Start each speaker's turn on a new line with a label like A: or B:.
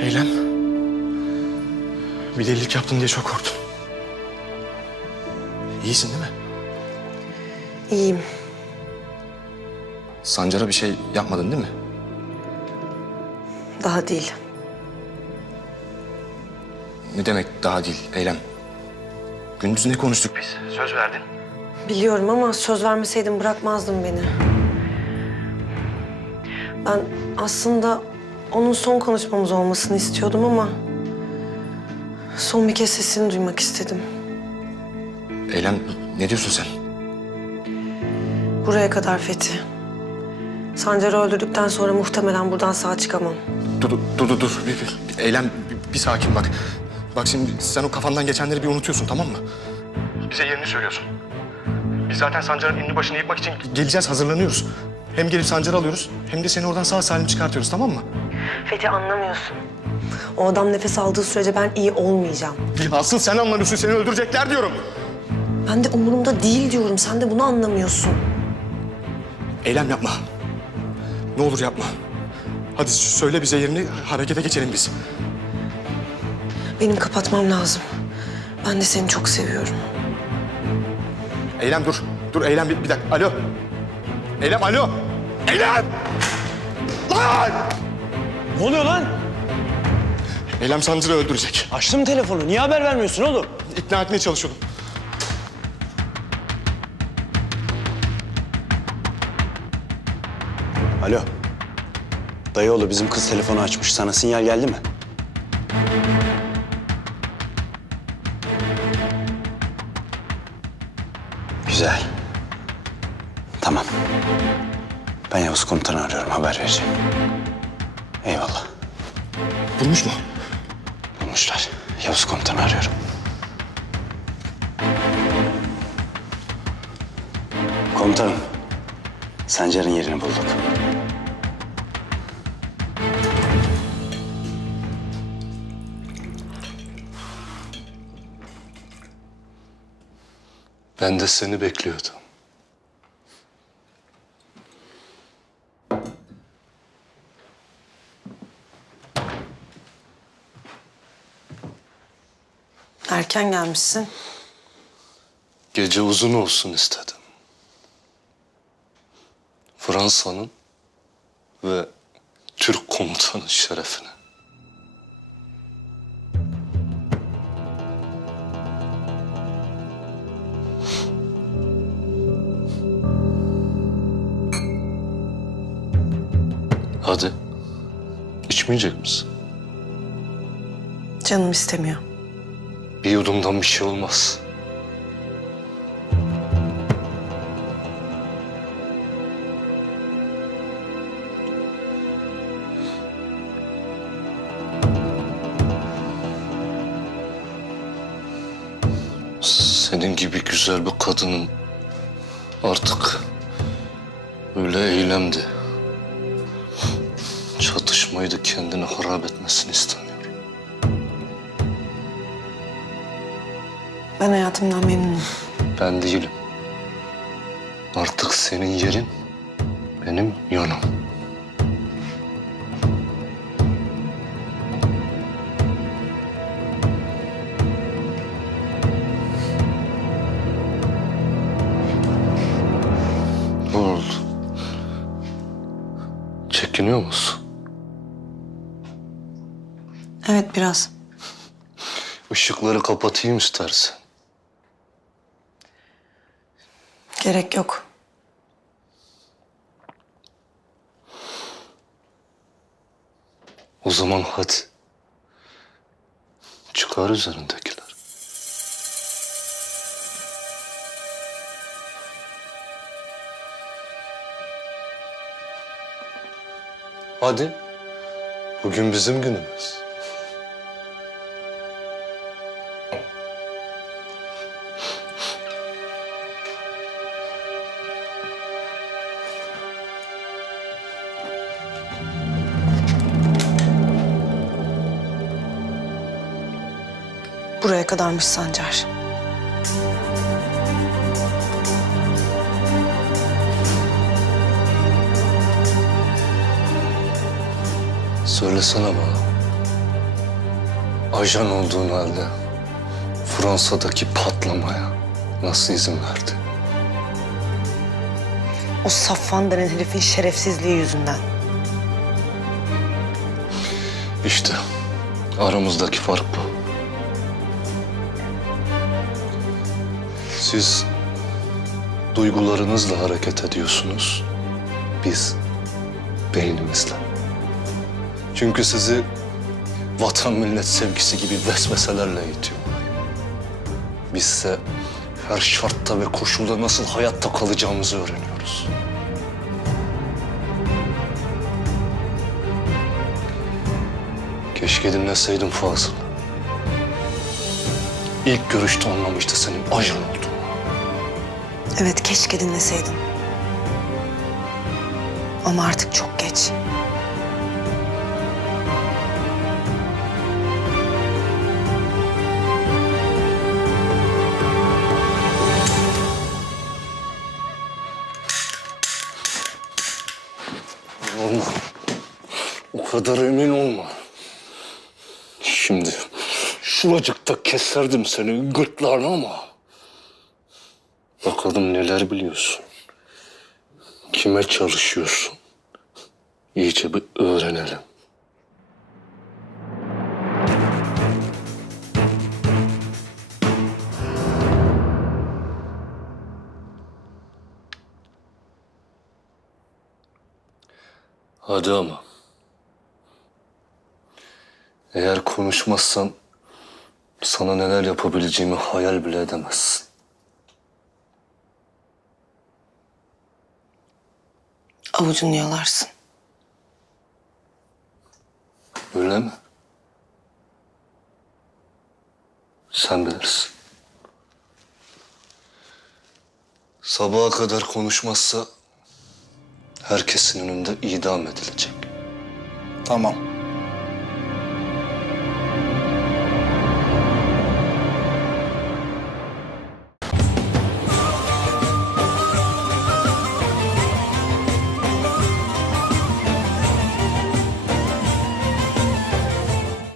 A: Eylem. Bir delilik yaptın diye çok korktum. İyisin değil mi?
B: İyiyim.
A: Sancar'a bir şey yapmadın değil mi?
B: Daha değil.
A: Ne demek daha değil Eylem? Gündüz ne konuştuk biz? Söz verdin.
B: Biliyorum ama söz vermeseydin bırakmazdın beni. Ben aslında onun son konuşmamız olmasını istiyordum ama... ...son bir kez sesini duymak istedim.
A: Eylem ne diyorsun sen?
B: Buraya kadar Fethi. Sancar'ı öldürdükten sonra muhtemelen buradan sağ çıkamam.
A: Dur dur dur dur. bir- bir- Eylem bir, bir sakin bak. Bak şimdi sen o kafandan geçenleri bir unutuyorsun tamam mı? Bize yerini söylüyorsun. Biz zaten Sancar'ın ünlü başını yıkmak için geleceğiz hazırlanıyoruz. Hem gelip Sancar'ı alıyoruz hem de seni oradan sağ salim çıkartıyoruz tamam mı?
B: Fethi anlamıyorsun. O adam nefes aldığı sürece ben iyi olmayacağım.
A: Ya asıl sen anlamıyorsun seni öldürecekler diyorum.
B: Ben de umurumda değil diyorum. Sen de bunu anlamıyorsun.
A: Eylem yapma. Ne olur yapma. Hadi söyle bize yerini harekete geçelim biz.
B: Benim kapatmam lazım. Ben de seni çok seviyorum.
A: Eylem dur. Dur Eylem bir, bir dakika. Alo. Eylem alo. Eylem! Lan!
C: Ne oluyor lan?
A: Eylem Sancar'ı öldürecek.
C: Açtım telefonu. Niye haber vermiyorsun oğlum?
A: İkna etmeye çalışıyordum.
C: Alo. Dayıoğlu bizim kız telefonu açmış. Sana sinyal geldi mi? Güzel. Tamam. Ben Yavuz komutanı arıyorum. Haber vereceğim. Eyvallah.
A: Bulmuş mu?
C: Bulmuşlar. Yavuz komutanı arıyorum. Komutanım. Sancar'ın yerini bulduk.
D: Ben de seni bekliyordum.
B: Erken gelmişsin.
D: Gece uzun olsun istedim. Fransa'nın ve Türk komutanın şerefine. Hadi. İçmeyecek misin?
B: Canım istemiyor.
D: Bir yudumdan bir şey olmaz. Senin gibi güzel bir kadının artık öyle eylemdi. Çatışmaydı kendini harap etmesini istemiyorum.
B: Ben hayatımdan memnunum.
D: Ben değilim. Artık senin yerin benim yanım. Ne oldu? Çekiniyor musun?
B: Evet biraz.
D: Işıkları kapatayım istersen.
B: Gerek yok.
D: O zaman hadi. Çıkar üzerindekiler. Hadi. Bugün bizim günümüz.
B: Kadarmış Sancar.
D: Söylesene bana. ajan olduğun halde Fransa'daki patlamaya nasıl izin verdi?
B: O Safvan denen herifin şerefsizliği yüzünden.
D: İşte aramızdaki fark bu. Siz duygularınızla hareket ediyorsunuz. Biz beynimizle. Çünkü sizi vatan millet sevgisi gibi vesveselerle eğitiyorlar. Bizse her şartta ve koşulda nasıl hayatta kalacağımızı öğreniyoruz. Keşke dinleseydin Fazıl. İlk görüşte anlamıştı senin olduğunu.
B: Evet keşke dinleseydim. Ama artık çok geç.
D: Olma. O kadar emin olma. Şimdi şuracıkta keserdim senin gırtlağını ama... Bakalım neler biliyorsun. Kime çalışıyorsun? İyice bir öğrenelim. Hadi ama. Eğer konuşmazsan sana neler yapabileceğimi hayal bile edemezsin.
B: Avucunu yalarsın.
D: Öyle mi? Sen bilirsin. Sabaha kadar konuşmazsa herkesin önünde idam edilecek.
C: Tamam.